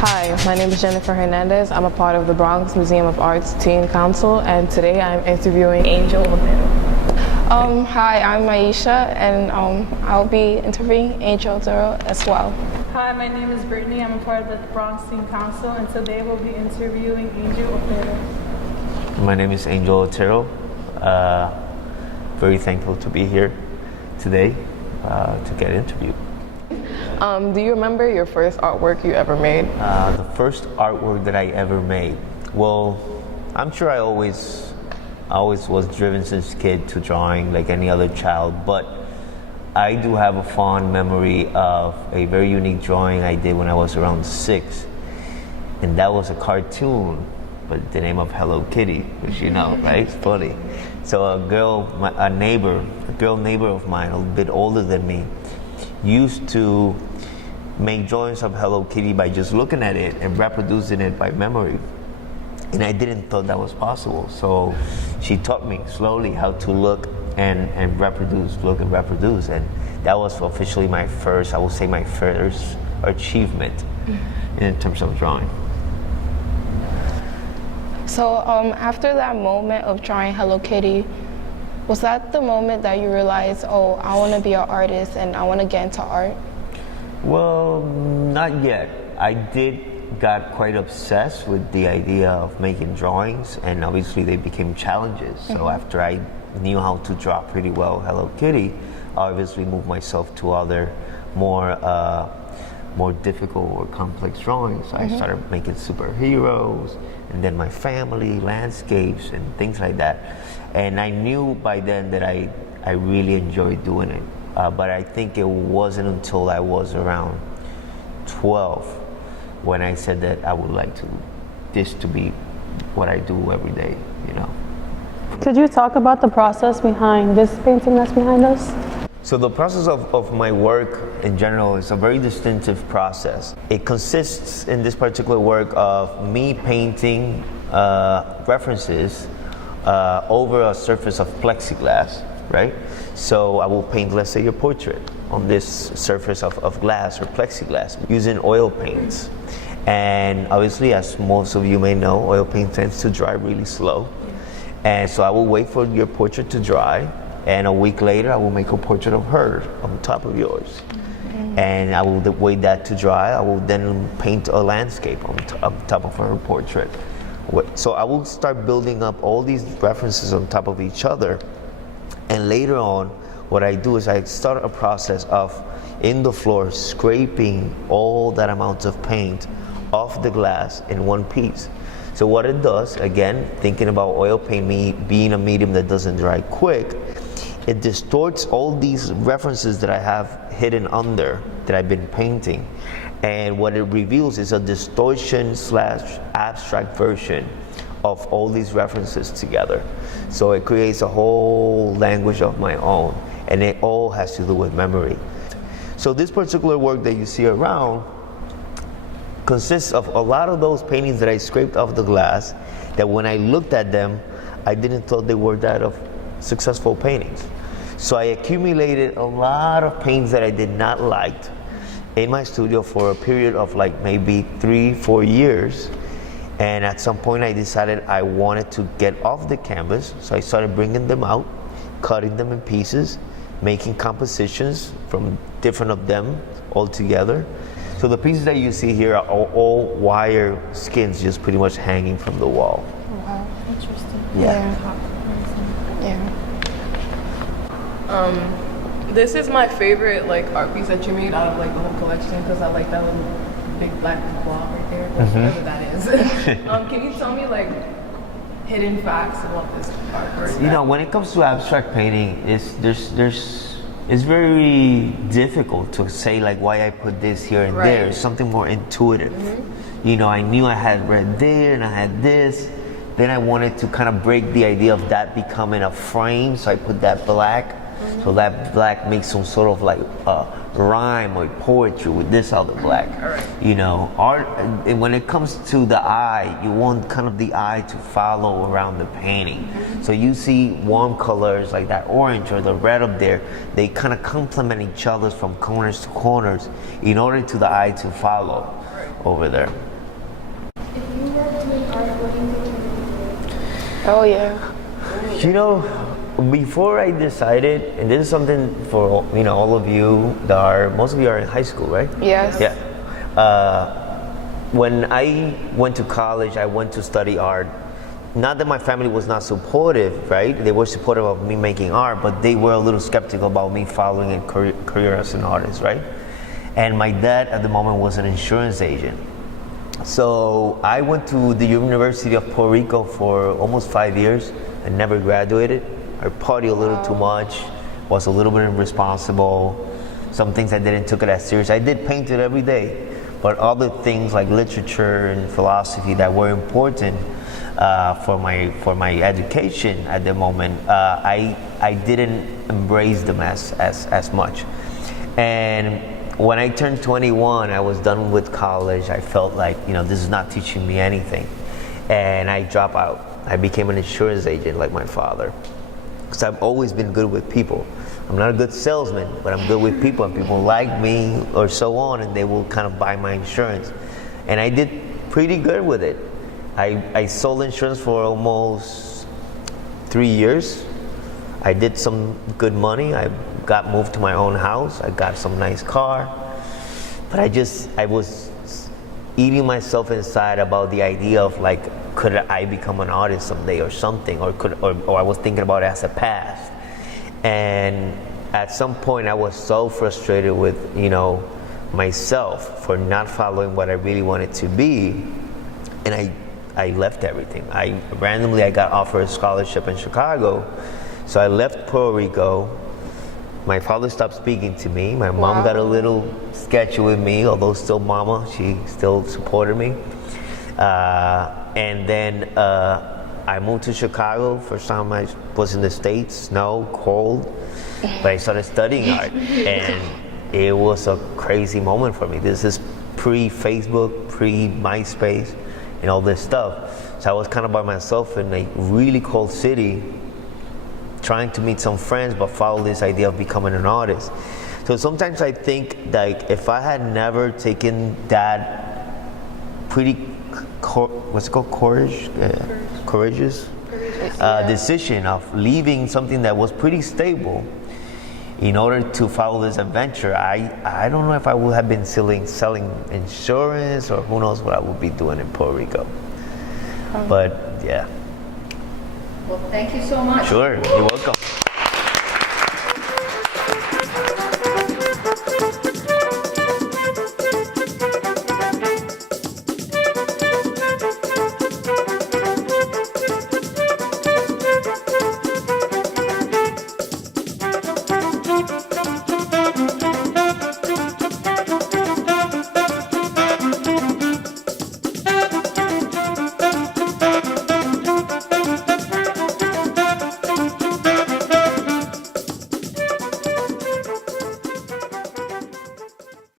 Hi, my name is Jennifer Hernandez. I'm a part of the Bronx Museum of Art's Teen Council, and today I'm interviewing Angel Otero. Hi, I'm Maisha, and I'll be interviewing Angel Otero as well. Hi, my name is Brittany. I'm a part of the Bronx Teen Council, and today we'll be interviewing Angel Otero. My name is Angel Otero. Very thankful to be here today to get interviewed. Do you remember your first artwork you ever made? The first artwork that I ever made. Well, I'm sure I always was driven since kid to drawing like any other child, but I do have a fond memory of a very unique drawing I did when I was around 6, and that was a cartoon, but the name of Hello Kitty, which you know, right? It's funny. So a girl neighbor of mine, a bit older than me, used to make drawings of Hello Kitty by just looking at it and reproducing it by memory. And I didn't thought that was possible. So she taught me slowly how to look and reproduce, and that was officially my first achievement in terms of drawing. So after that moment of drawing Hello Kitty, was that the moment that you realized, oh, I want to be an artist and I want to get into art? Well, not yet. I got quite obsessed with the idea of making drawings, and obviously they became challenges. So after I knew how to draw pretty well Hello Kitty, I obviously moved myself to other more difficult or complex drawings. I started making superheroes, and then my family, landscapes, and things like that. And I knew by then that I really enjoyed doing it. But I think it wasn't until I was around 12 when I said that I would like this to be what I do every day, you know. Could you talk about the process behind this painting that's behind us? So the process of my work in general is a very distinctive process. It consists in this particular work of me painting references over a surface of plexiglass, right? So I will paint, let's say, your portrait on this surface of glass or plexiglass using oil paints. And obviously, as most of you may know, oil paint tends to dry really slow. And so I will wait for your portrait to dry, and a week later I will make a portrait of her on top of yours. And I will wait that to dry. I will then paint a landscape on top of her portrait. So I will start building up all these references on top of each other. And later on, what I do is I start a process of, in the floor, scraping all that amount of paint off the glass in one piece. So what it does, again, thinking about oil paint being a medium that doesn't dry quick, it distorts all these references that I have hidden under that I've been painting. And what it reveals is a distortion / abstract version of all these references together. So it creates a whole language of my own, and it all has to do with memory. So this particular work that you see around consists of a lot of those paintings that I scraped off the glass, that when I looked at them, I didn't thought they were that of successful paintings. So I accumulated a lot of paintings that I did not like in my studio for a period of like maybe 3-4 years. And at some point I decided I wanted to get off the canvas, so I started bringing them out, cutting them in pieces, making compositions from different of them all together. So the pieces that you see here are all wire skins just pretty much hanging from the wall. Wow, interesting. Yeah. This is my favorite art piece that you made out of the whole collection, because I like that little big black blob right there, whatever that is. Can you tell me hidden facts about this artwork? You know, when it comes to abstract painting, it's very difficult to say why I put this here and there. It's something more intuitive. You know, I knew I had red there and I had this. Then I wanted to kind of break the idea of that becoming a frame, so I put that black. So that black makes some sort of rhyme or poetry with this other black. You know, art, and when it comes to the eye, you want kind of the eye to follow around the painting. So you see warm colors like that orange or the red up there, they kind of complement each other from corners to corners in order to the eye to follow. over there. Oh yeah. You know, before I decided, and this is something for all of you that are, most of you are in high school, right? Yes. Yeah. When I went to college, I went to study art. Not that my family was not supportive, right? They were supportive of me making art, but they were a little skeptical about me following a career as an artist, right? And my dad at the moment was an insurance agent. So I went to the University of Puerto Rico for almost 5 years and never graduated. I partied a little too much, was a little bit irresponsible. Some things I didn't took it as serious. I did paint it every day, but other things like literature and philosophy that were important for my education at the moment, I didn't embrace them as much. And when I turned 21, I was done with college. I felt like, this is not teaching me anything. And I dropped out. I became an insurance agent like my father. Because I've always been good with people. I'm not a good salesman, but I'm good with people, and people like me or so on, and they will kind of buy my insurance. And I did pretty good with it. I sold insurance for almost 3 years. I did some good money. I got moved to my own house. I got some nice car. But I was eating myself inside about the idea of like, could I become an artist someday or something, or I was thinking about it as a past. And at some point I was so frustrated with, myself for not following what I really wanted to be. And I left everything. I got offered a scholarship in Chicago. So I left Puerto Rico. My father stopped speaking to me. My mom got a little sketchy with me, although still mama, she still supported me. And then I moved to Chicago. First time I was in the States, snow, cold, but I started studying art. And it was a crazy moment for me. This is pre-Facebook, pre-MySpace, and all this stuff. So I was kind of by myself in a really cold city, trying to meet some friends, but follow this idea of becoming an artist. So sometimes I think like if I had never taken that courageous decision of leaving something that was pretty stable in order to follow this adventure, I don't know if I would have been selling insurance, or who knows what I would be doing in Puerto Rico. But yeah. Well, thank you so much. Sure, you're welcome.